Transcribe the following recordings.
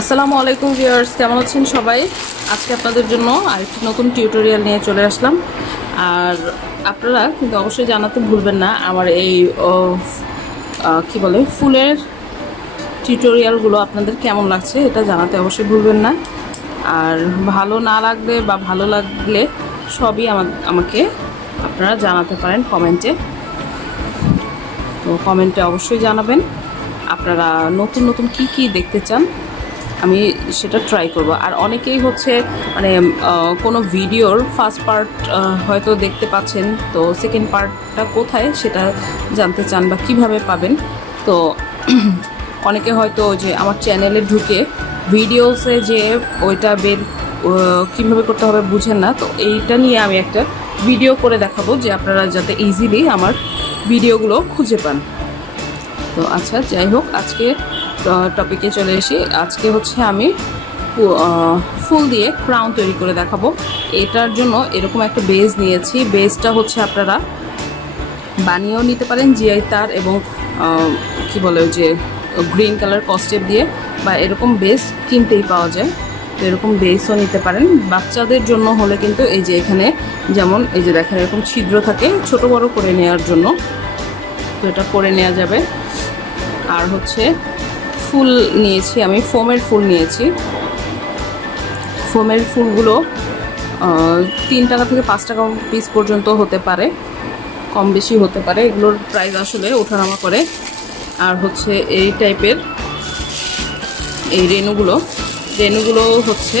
আসসালামু আলাইকুম ভিউয়ার্স, কেমন আছেন সবাই? আজকে আপনাদের জন্য আরেকটি নতুন টিউটোরিয়াল নিয়ে চলে আসলাম। আর আপনারা কিন্তু অবশ্যই জানাতে ভুলবেন না আমার এই কি বলে ফুলের টিউটোরিয়ালগুলো আপনাদের কেমন লাগছে, এটা জানাতে অবশ্যই ভুলবেন না। আর ভালো না লাগলে বা ভালো লাগলে সবই আমাকে আপনারা জানাতে পারেন কমেন্টে। তো কমেন্টে অবশ্যই জানাবেন আপনারা নতুন নতুন কি দেখতে চান, আমি সেটা ট্রাই করব। আর অনেকেই হচ্ছে মানে কোনো ভিডিওর ফার্স্ট পার্ট হয়তো দেখতে পাচ্ছেন, তো সেকেন্ড পার্টটা কোথায় সেটা জানতে চান বা কিভাবে পাবেন। তো অনেকে হয়তো যে আমার চ্যানেলে ঢুকে ভিডিওসে যে ওইটা বের কীভাবে করতে হবে বুঝেন না, তো এইটা নিয়ে আমি একটা ভিডিও করে দেখাবো যে আপনারা যাতে ইজিলি আমার ভিডিওগুলো খুঁজে পান। তো আচ্ছা, যাই হোক, আজকে টপিকে চলে এসি। আজকে হচ্ছে আমি ফুল দিয়ে ক্রাউন তৈরি করে দেখাবো। এটার জন্য এরকম একটা বেজ নিয়েছি। বেজটা হচ্ছে আপনারা বানিয়েও নিতে পারেন জিআই তার এবং কি বলে যে গ্রিন কালার কস্টেপ দিয়ে, বা এরকম বেজ কিনতেই পাওয়া যায়। তো এরকম বেসও নিতে পারেন। বাচ্চাদের জন্য হলে কিন্তু এই যে এখানে যেমন এই যে দেখেন এরকম ছিদ্র থাকে ছোট বড় করে নেওয়ার জন্য, তো এটা করে নেওয়া যাবে। আর হচ্ছে ফুল নিয়েছি আমি, ফোমের ফুল নিয়েছি। ফোমের ফুলগুলো 3 টাকা থেকে 5 টাকা পিস পর্যন্ত হতে পারে, কম বেশি হতে পারে, এগুলোর প্রাইস আসলে ওঠানামা করে। আর হচ্ছে এই টাইপের এই রেনুগুলো হচ্ছে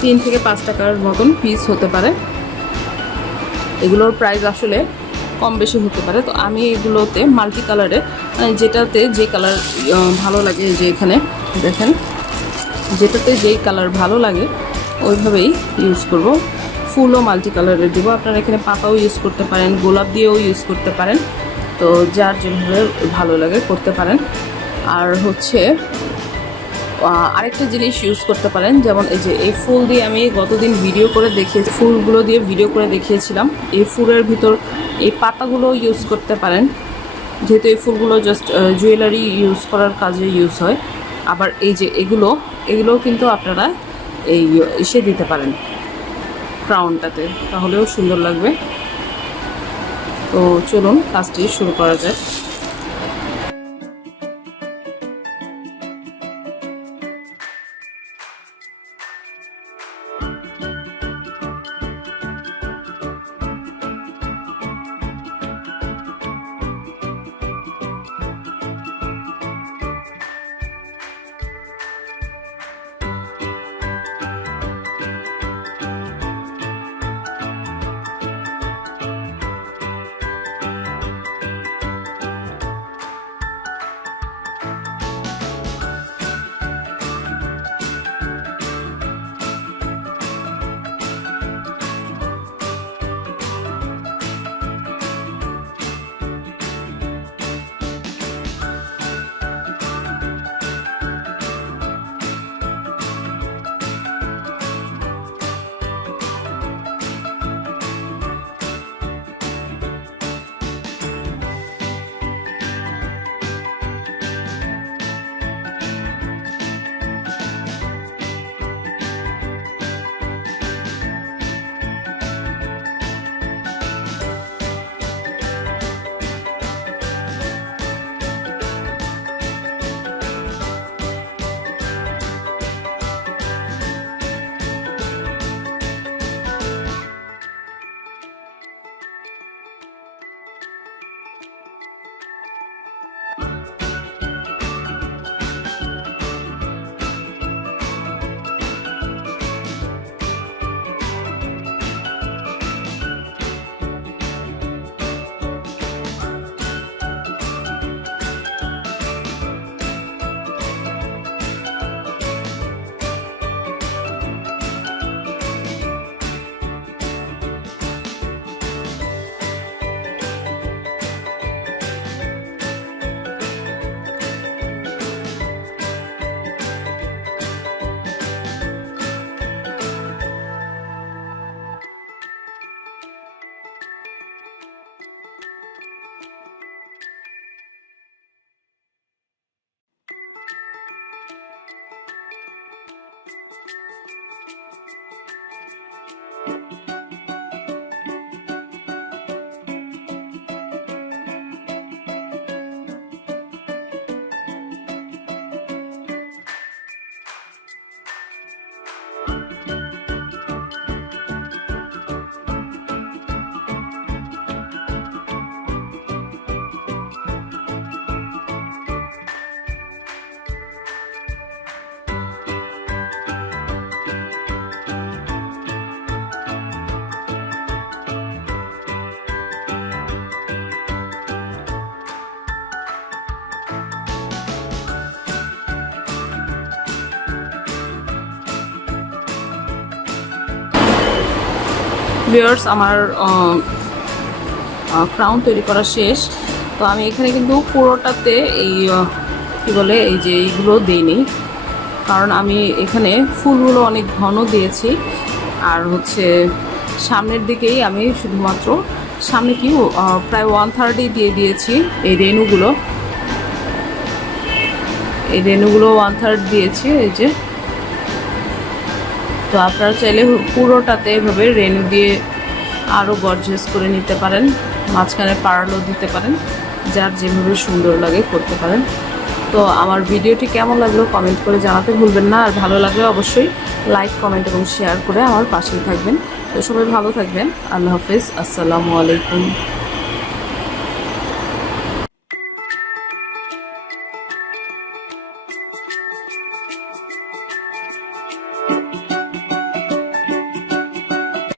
3 থেকে 5 টাকার মতন পিস হতে পারে, এগুলোর প্রাইস আসলে কম বেশি হতে পারে। তো আমি এগুলোতে মাল্টি কালারে, যেটাতে যে কালার ভালো লাগে, যে এখানে দেখেন যেটাতে যেই কালার ভালো লাগে ওইভাবেই ইউজ করব। ফুলও মাল্টি কালারের দেবো, আপনারা এখানে পাতাও ইউজ করতে পারেন, গোলাপ দিয়েও ইউজ করতে পারেন, তো যার যেভাবে ভালো লাগে করতে পারেন। আর হচ্ছে আরেকটা জিনিস ইউজ করতে পারেন, যেমন এই যে এই ফুল দিয়ে আমি গতদিন ভিডিও করে দেখিয়েছি, ফুলগুলো দিয়ে ভিডিও করে দেখিয়েছিলাম। এই ফুলের ভিতর এই পাতাগুলো ইউজ করতে পারেন, যেহেতু এই ফুলগুলো জাস্ট জুয়েলারি ইউজ করার কাজে ইউজ হয়। আবার এই যে এগুলোও কিন্তু আপনারা এই ইসে দিতে পারেন ক্রাউনটাতে, তাহলেও সুন্দর লাগবে। তো চলুন কাজটি শুরু করা যায়। ভিউয়ার্স, আমার ক্রাউন তৈরি করা শেষ। তো আমি এখানে কিন্তু পুরোটাতে এই কি বলে এই যে এইগুলো দিইনি, কারণ আমি এখানে ফুলগুলো অনেক ঘন দিয়েছি। আর হচ্ছে সামনের দিকেই আমি শুধুমাত্র সামনে কি প্রায় 1/3 দিয়ে দিয়েছি এই রেণুগুলো। 1/3 দিয়েছি এই যে। তো আপনারা চাইলে পুরোটাতে এভাবে রেণু দিয়ে আরও গর্জিয়াস করে নিতে পারেন, মাঝখানে পার্লও দিতে পারেন, যার যেভাবে সুন্দর লাগে করতে পারেন। তো আমার ভিডিওটি কেমন লাগলো কমেন্ট করে জানাতে ভুলবেন না। আর ভালো লাগলে অবশ্যই লাইক, কমেন্ট এবং শেয়ার করে আমার পাশেই থাকবেন। তো সবাই ভালো থাকবেন। আল্লাহ হাফেজ, আসসালামু আলাইকুম।